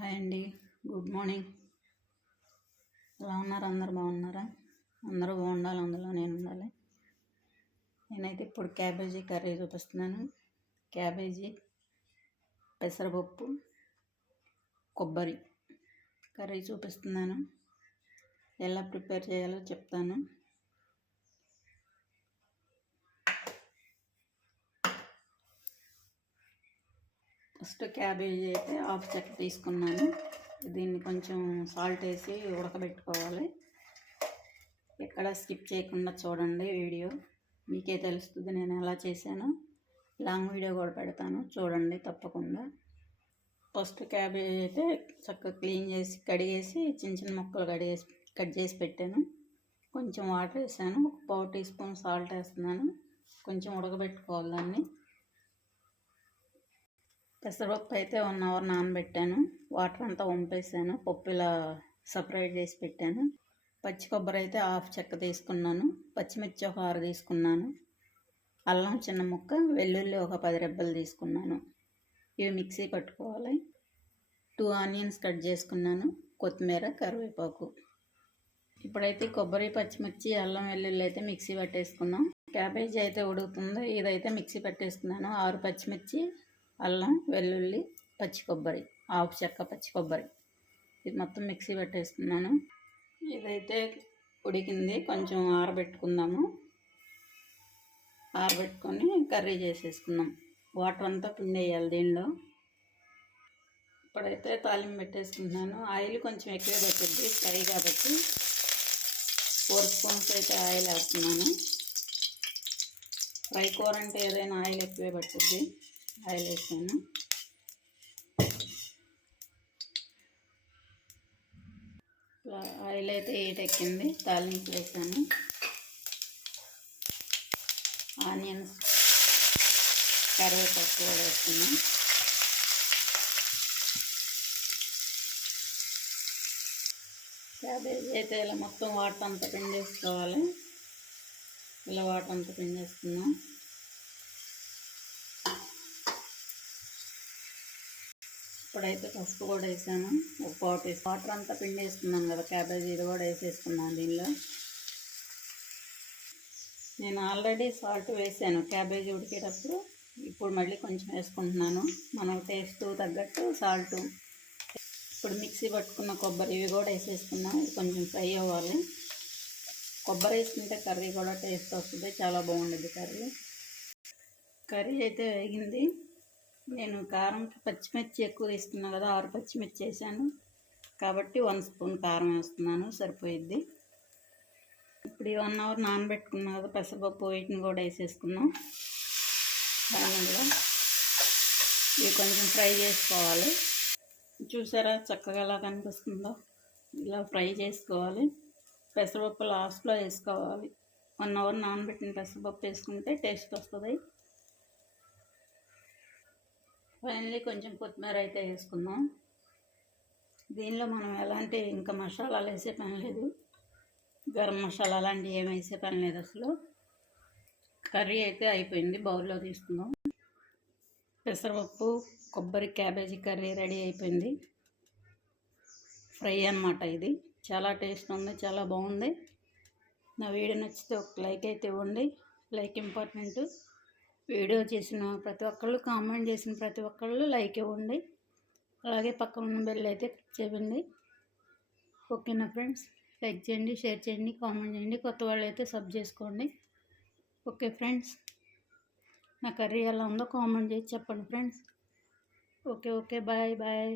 Hi అండి. Good morning. ఎలా ఉన్నారు? అందరు బాగున్నారా? అందరూ బాగుండాలి. అందులో నేను ఉండాలి. నేనైతే ఇప్పుడు క్యాబేజీ కర్రీ చూపిస్తున్నాను. క్యాబేజీ పెసరపప్పు కొబ్బరి కర్రీ చూపిస్తున్నాను. ఎలా ప్రిపేర్ చేయాలో చెప్తాను. ఫస్ట్ క్యాబేజీ అయితే హాఫ్ చెక్క తీసుకున్నాను. దీన్ని కొంచెం సాల్ట్ వేసి ఉడకబెట్టుకోవాలి. ఎక్కడ స్కిప్ చేయకుండా చూడండి వీడియో. మీకే తెలుస్తుంది నేను ఎలా చేశానో. లాంగ్ వీడియో కూడా పెడతాను. చూడండి తప్పకుండా. ఫస్ట్ క్యాబేజ్ అయితే చక్కగా క్లీన్ చేసి కడిగేసి చిన్న చిన్న ముక్కలు కడిగేసి కట్ చేసి పెట్టాను. కొంచెం వాటర్ వేసాను. ఒక పావు టీ స్పూన్ సాల్ట్ వేస్తున్నాను. కొంచెం ఉడకబెట్టుకోవాలి దాన్ని. పెసరపప్పు అయితే వన్ అవర్ నానబెట్టాను. వాటర్ అంతా వంపేసాను. పప్పు ఇలా సపరేట్ చేసి పెట్టాను. పచ్చి కొబ్బరి అయితే హాఫ్ చెక్క తీసుకున్నాను. పచ్చిమిర్చి ఒక ఆరు తీసుకున్నాను. అల్లం చిన్న ముక్క వెల్లుల్లి ఒక పది రెబ్బలు తీసుకున్నాను. ఇవి మిక్సీ పట్టుకోవాలి. టూ ఆనియన్స్ కట్ చేసుకున్నాను. కొత్తిమీర కరివేపాకు. ఇప్పుడైతే కొబ్బరి పచ్చిమిర్చి అల్లం వెల్లుల్లి అయితే మిక్సీ పట్టేసుకున్నాం. క్యాబేజీ అయితే ఉడుకుతుందో ఇదైతే మిక్సీ పట్టేసుకున్నాను. ఆరు పచ్చిమిర్చి అల్లం వెల్లుల్లి పచ్చి కొబ్బరి ఆకు చెక్క పచ్చి కొబ్బరి. ఇది మొత్తం మిక్సీ పెట్టేస్తున్నాను. ఇదైతే ఉడికింది. కొంచెం ఆరబెట్టుకుందాము. ఆరబెట్టుకొని కర్రీ చేసేసుకుందాం. వాటర్ అంతా పిండేయాలి దీనిలో. ఇప్పుడైతే తాలింపు పెట్టేసుకుంటున్నాను. ఆయిల్ కొంచెం ఎక్కువ పెట్టింది ఫ్రై కాబట్టి. ఫోర్ స్పూన్స్ అయితే ఆయిల్ వేస్తున్నాను. ఫ్రై కూర అంటే ఏదైనా ఆయిల్ ఎక్కువే పట్టుద్ది. ఆయిల్ వేసాను. ఆయిల్ అయితే హీట్ ఎక్కింది. తాలింపు వేసాను. ఆనియన్స్ కరివేపాకు కూడా వేస్తున్నాం క్యాబేజీ అయితే ఇలా మొత్తం వాటర్ అంతా పిండేసుకోవాలి. ఇలా వాటర్ అంతా పిండేస్తున్నాం ఇప్పుడైతే పసుపు కూడా వేసాను. ఒక పాటు వేసి వాటర్ అంతా పిండి వేసుకున్నాను కదా క్యాబేజీ ఇది కూడా వేసేసుకున్నాను దీనిలో. నేను ఆల్రెడీ సాల్ట్ వేసాను క్యాబేజీ ఉడికేటప్పుడు. ఇప్పుడు మళ్ళీ కొంచెం వేసుకుంటున్నాను. మనం టేస్ట్ తగ్గట్టు సాల్ట్. ఇప్పుడు మిక్సీ పట్టుకున్న కొబ్బరి ఇవి కూడా వేసేసుకున్నాం ఇది కొంచెం ఫ్రై అవ్వాలి. కొబ్బరి వేసుకుంటే కర్రీ కూడా టేస్ట్ వస్తుంది. చాలా బాగుండేది కర్రీ. కర్రీ అయితే వేగింది. నేను కారం పచ్చిమిర్చి ఎక్కువ తీసుకున్నాను కదా ఆరు పచ్చిమిర్చి వేసాను. కాబట్టి వన్ స్పూన్ కారం వేస్తున్నాను సరిపోయిద్ది. ఇప్పుడు ఈ వన్ అవర్ నానబెట్టుకున్నాం కదా పెసరపప్పు వీటిని కూడా వేసేసుకున్నాం దానిలో ఇవి కొంచెం ఫ్రై చేసుకోవాలి. చూసారా చక్కగా ఎలా కనిపిస్తుందో? ఇలా ఫ్రై చేసుకోవాలి. పెసరపప్పు లాస్ట్లో వేసుకోవాలి. వన్ అవర్ నానబెట్టిన పెసరపప్పు వేసుకుంటే టేస్ట్ వస్తుంది. ఫైనలీ కొంచెం కొత్తిమీర అయితే వేసుకుందాం. దీనిలో మనం ఎలాంటి ఇంకా మసాలాలు వేసే పని లేదు. గరం మసాలా అలాంటివి ఏమి వేసే పని లేదు అసలు. కర్రీ అయితే అయిపోయింది బౌల్లో తీసుకుందాం. పెసరపప్పు కొబ్బరి క్యాబేజీ కర్రీ రెడీ అయిపోయింది. ఫ్రై అనమాట ఇది. చాలా టేస్ట్ ఉంది చాలా బాగుంది. నా వీడియో నచ్చితే ఒక లైక్ అయితే ఇవ్వండి. Like important. వీడియో చేసిన ప్రతి ఒక్కళ్ళు కామెంట్ చేసిన ప్రతి ఒక్కళ్ళు లైక్ ఇవ్వండి. అలాగే పక్కన ఉన్న బెల్ అయితే క్లిక్ చేయండి. ఓకేనా ఫ్రెండ్స్ లైక్ చేయండి షేర్ చేయండి కామెంట్ చేయండి కొత్త వాళ్ళు అయితే సబ్ చేసుకోండి. ఓకే ఫ్రెండ్స్ నా కర్రీ ఎలా ఉందో కామెంట్ చేసి చెప్పండి friends. Okay okay bye bye.